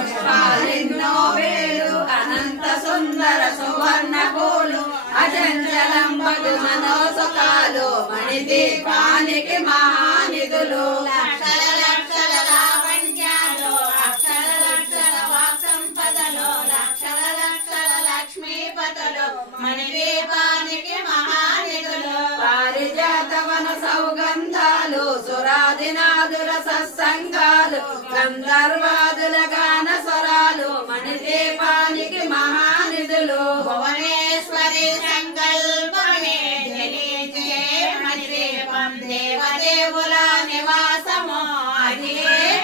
పుష్పాలెన్నో వేలు అనంత సుందర సువర్ణ పూలు అజంజలంబగు మనోసుఖాలు మణిదీపానికి మహానిధులు లక్షల లక్షల లావణ్యాలు అక్షర లక్షల వాక్ సంపదలు లక్షల లక్షల లక్ష్మీపతులు మణిదీపానికి మహానిధులు పారిజాతవన సౌగంధాలు సురాదినాదుల సత్సంగాలు గంధర్వాదుల గాన స్వరాలు మణిదీపానికి మహానిధులు భువనేశ్వరి సంకల్పమే జనించే మణిదీపం దేవదేవుల నివాసము అది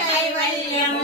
కైవల్యం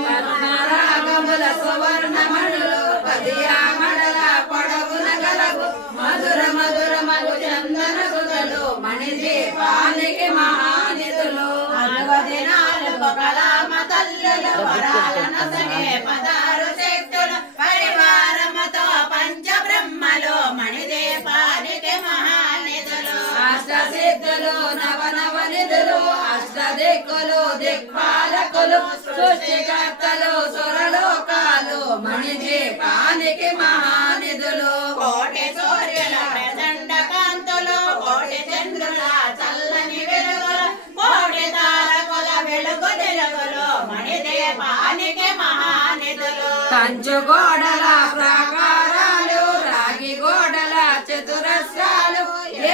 రాగముల సువర్ణమణులు పదియామడల పొడవున గలగు మధుర మధుర మగు చందన సుధలు మణిదీపానికి మహానిధులు 44 కళామ తల్లులు వరాలన సగే 16 శక్తులు పరివారముతో పంచబ్రహ్మలు మణిదీపానికి మహానిధులు అష్టసిద్ధులు నవనవనిధులు అష్టదిక్కులు దిక్పాలకులు సృష్టికర్తలు సురలోకాలు మణిదీపానికి మహానిధులు కోటి సూర్యుల ప్రచండ కాంతులు కోటి చంద్రుల చల్లని వెలుగులు కోటి తారకుల వెలుగు తెలుగులు మణిదీపానికి మహానిధులు కంచు గోడల ప్రాకారాలు రాగి గోడల చతురస్రాలు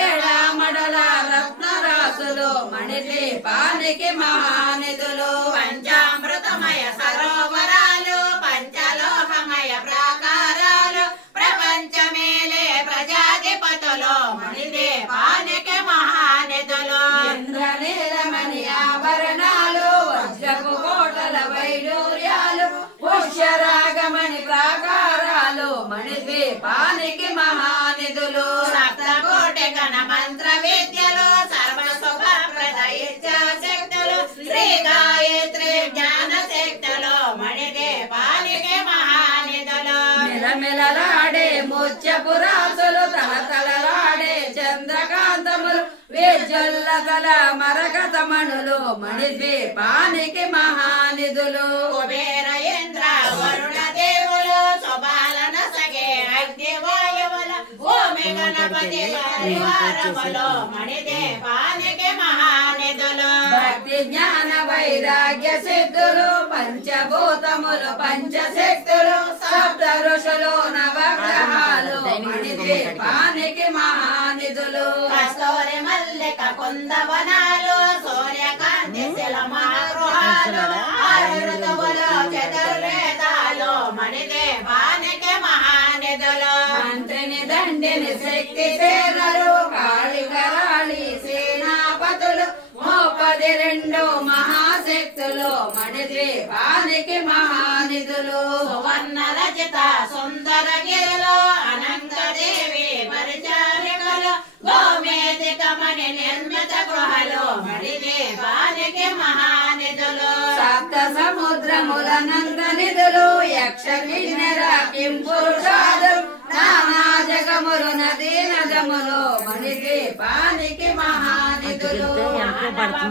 ఏడామడల రత్నరాసులు మణిదీపానికి మహానిధులు పంచామృతమయ సరోవరాలు పంచలోహమయ ప్రాకారాలు ప్రపంచమేలే ప్రజాధిపతులు మణిదీపానికి మహానిధులు ఇంద్రనీలమణి ఆభరణాలు వజ్రపు కోటల వైడూర్యాలు పుష్యరాగమణి ప్రాకారాలు మణిదీపానికి మహానిధులు సప్తకోటి గణ మంత్ర విద్యలు సర్వసుఖ ప్రదయిత్య శక్తులు శ్రీ గాయత్రి జ్ఞాన శక్తులు మణిదీపానికి మహానిధులు మిలమిలలాడే ముత్యపు రాసులు తలతలలాడే చంద్రకాంతములు విద్యుల్లతల మరకతమణులు మణిదీపానికి మహానిధులు కుబేర ఇంద్ర వరుణ దేవులు శోభాలన సగే అగ్ని వాయువులు భూమి గణపతి పరివారములు మణిదీపానికి మహానిధులు భక్తి జ్ఞాన వైరాగ్య సిద్ధులు పంచభూతములు పంచశక్తులు సప్త ఋషులు నవగ్రహాలు మణిదీపానికి మహానిధులు కస్తూరి మల్లిక కుందవనాలు సూర్యకాంతి శిల మహాగృహాలు 6 ఋతువులు చతుర్వేదాలు మణిదీపానికి మహానిధులు మంత్రిని దండిని శక్తి సేనలు కాళికరాళి సేనాపతులు 32 మహాశక్తులు మణిదీపానికి మహానిధులు సువర్ణ రచిత సుందర గిరులు అనంత దేవి పరిచారికలు గోమేధిక మణి నిర్మిత గృహలు మణిదీపానికి మహానిధులు సప్త సముద్రముల నంద నిధులు యక్ష కిన్నెర కింపురుషాదులు నానా జగములు నదీ నదములు మణిదీపానికి మహానిధులు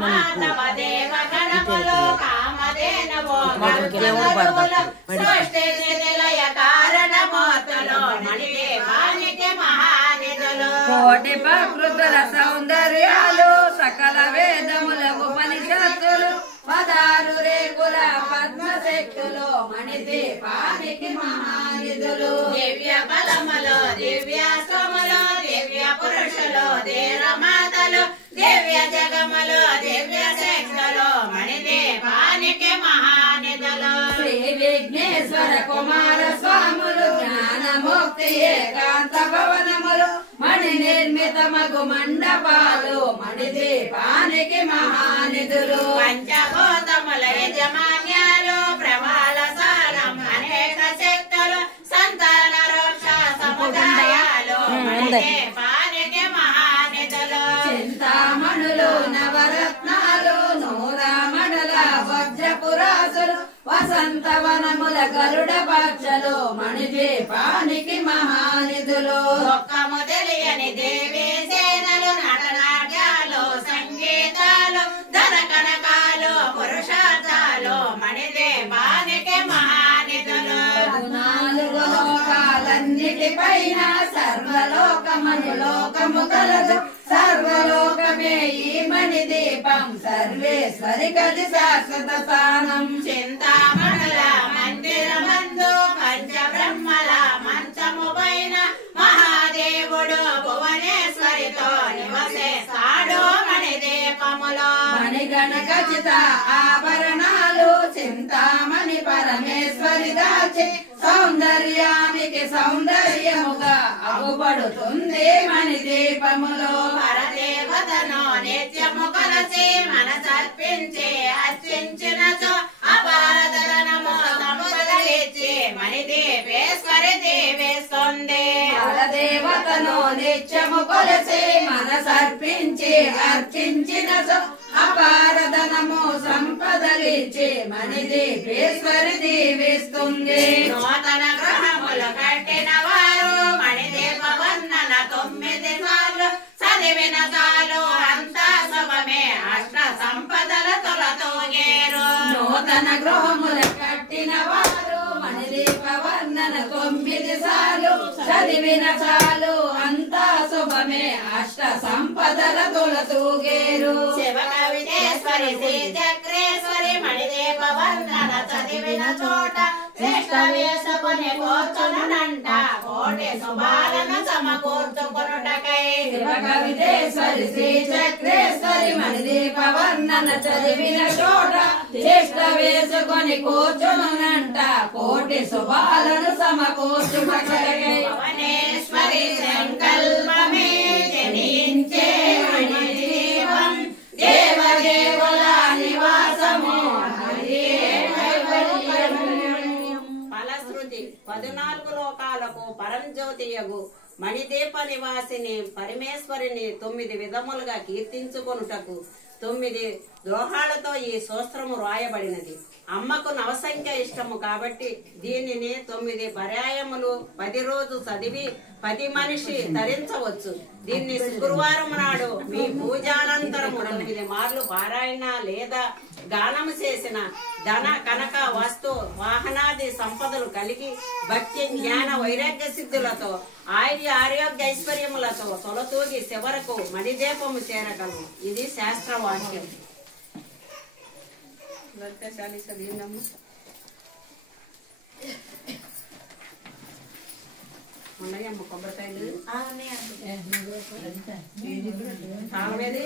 మాధవ దేవ గణములు కామధేనవో గరుకులు సృష్టి స్థితి లయ కారణమూర్తులు మణిదీపానికి మహానిధులు కోటి ప్రకృతుల సౌందర్యాలు సకల వేదముల ఉపనిషత్తులు 16 రేకుల పద్మశక్తులు మణిదీపానికి మహానిధులు దివ్య బలములు దివ్యాశ్రములు దివ్య పురుషులు ధీరమాతలు దివ్య జగములు దివ్య శక్తులు మణిదీపానికి మహానిధులు శ్రీ విఘ్నేశ్వర కుమార స్వాములు జ్ఞానముక్తి ఏకాంత భవనములు మణి నిర్మిత మగు మండపాలు మణిదీపానికి మహానిధులు పంచభూతముల యజమాన్యాలు ప్రవాళ సారం అనేక శక్తులు సంతాన రోక్ష సముదాయాలు మణిదీపానికి మహానిధులు చింతామణులు నవరత్నాలు నూరామణుల వజ్రపురాసులు వసంతవనముల గరుడ పక్షలు మణిదీపానికి మహానిధులు దుఃఖము తెలియని దేవి సేనలు నటనాట్యాలు సంగీతాలు ధన కనకాలు పురుషార్థాలు మణిదీపానికి మహానిధులు పైన సర్వలోకమను లోకము కలదు సర్వలోకమే ఈ మణి దీపం సర్వేశ్వరి కది శాశ్వత స్థానం చింతామణుల మందిరమందు పంచబ్రహ్మల మంచము పైన మహాదేవుడు భువనేశ్వరితో నివసిస్తాడు మణి దీపములో మణిగణ ఖచ్చిత ఆభరణాలు చింతామణి పరమేశ్వరి దాచి సౌందర్యానికి సౌందర్యముగా అగుపడుతుంది మణి దీపములో పరదేవతను నిత్యము కొలచి మనసర్పించి అర్చించినచో అపారదనము సంపదలిచ్చి మణి దీపేశ్వరి దీవిస్తుంది పరదేవతను నిత్యము కొలచి మనసర్పించి అర్చించినచో అపారధనము సంపదలిచ్చి మణి దీపేశ్వరి దీవిస్తుంది నూతన గృహములు కట్టిన వారు మణి దీప వర్ణన 9 సార్లు చదివిన చాలు అంతా శుభమే అష్ట సంపదల తొలతూగేరు నూతన గృహములు కట్టిన వారు మణి దీప వర్ణన 9 సార్లు చదివిన చాలు అంతా శుభమే అష్ట సంపదల తొలతూగేరు శివ కవితేశ్వరి శ్రీ చక్రేశ్వరి మణి దీప వర్ణన చదివిన చోట శ్రేష్ట వేసుకుని కూర్చునంట కోటి శుభాలను సమకూర్చుకొనుటకై శివ కవితేశ్వరి శ్రీ చక్రేశ్వరి మణి దీప వర్ణన చదివిన చోట శ్రేష్ట వేసుకొని కూర్చునునంట కోటి శుభాలను సమకూర్చుటకై భువనేశ్వరి సంకల్పమే జనించే మణి దీపం దేవదేవుల నివాసము ఫలశ్రుతి 14 లోకాలకు పరంజ్యోతియగు మణిదీప నివాసిని పరమేశ్వరిని 9 విధములుగా కీర్తించుకొనుటకు 9 ద్రోహాలతో ఈ సూత్రము రాయబడినది. అమ్మకు నవసంఖ్య ఇష్టము కాబట్టి దీనిని 9 పర్యాయములు 10 రోజు చదివి 10 మనిషి ధరించవచ్చు. దీన్ని శుక్రవారం నాడు మీ పూజానంతరము 9 మార్లు పారాయణ లేదా గానము చేసిన ధన కనక వస్తు వాహనాది సంపదలు కలిగి భక్తి జ్ఞాన వైరాగ్య సిద్ధులతో ఆరోగ్య ఐశ్వర్యములతో తొలతూగి చివరకు మణిదీపము చేరగలము. ఇది శాస్త్రవాక్యం. ఉన్నాయమ్మ కొబ్బరికాయలు తాళమేది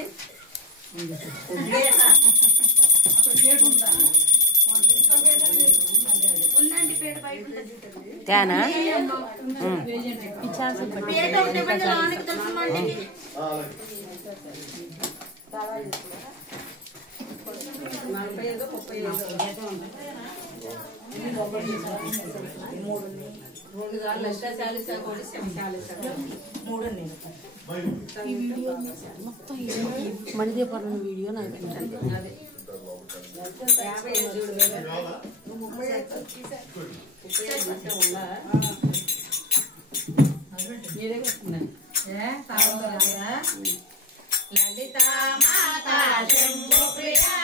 తేనా మణిదీపం వీడియో నాకు లలితా మాతా శంభు ప్రియా